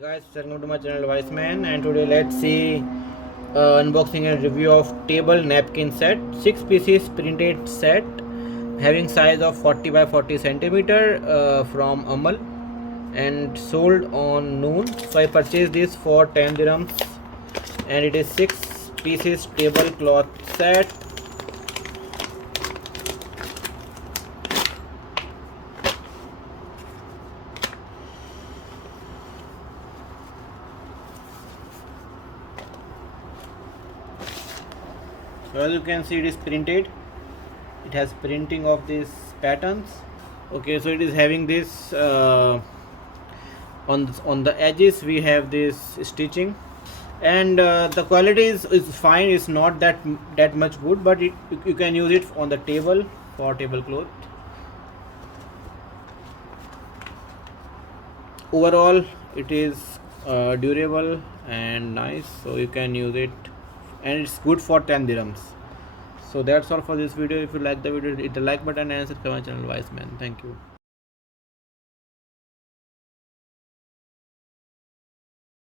Guys, welcome to my channel Wiseman, and today let's see unboxing and review of table napkin set, 6 pieces printed set having size of 40 by 40 centimeter from Amal and sold on noon. So I purchased this for 10 dirhams and it is 6 pieces tablecloth set. So as you can see, it is printed. It has printing of these patterns. Okay, so it is having this on the edges we have this stitching, and the quality is fine. It's not that much good, but you can use it on the table for tablecloth. Overall, it is durable and nice, so you can use it, and it's good for 10 dirhams. So that's all for this video. If you like the video, hit the like button and subscribe my channel Wiseman. Thank you.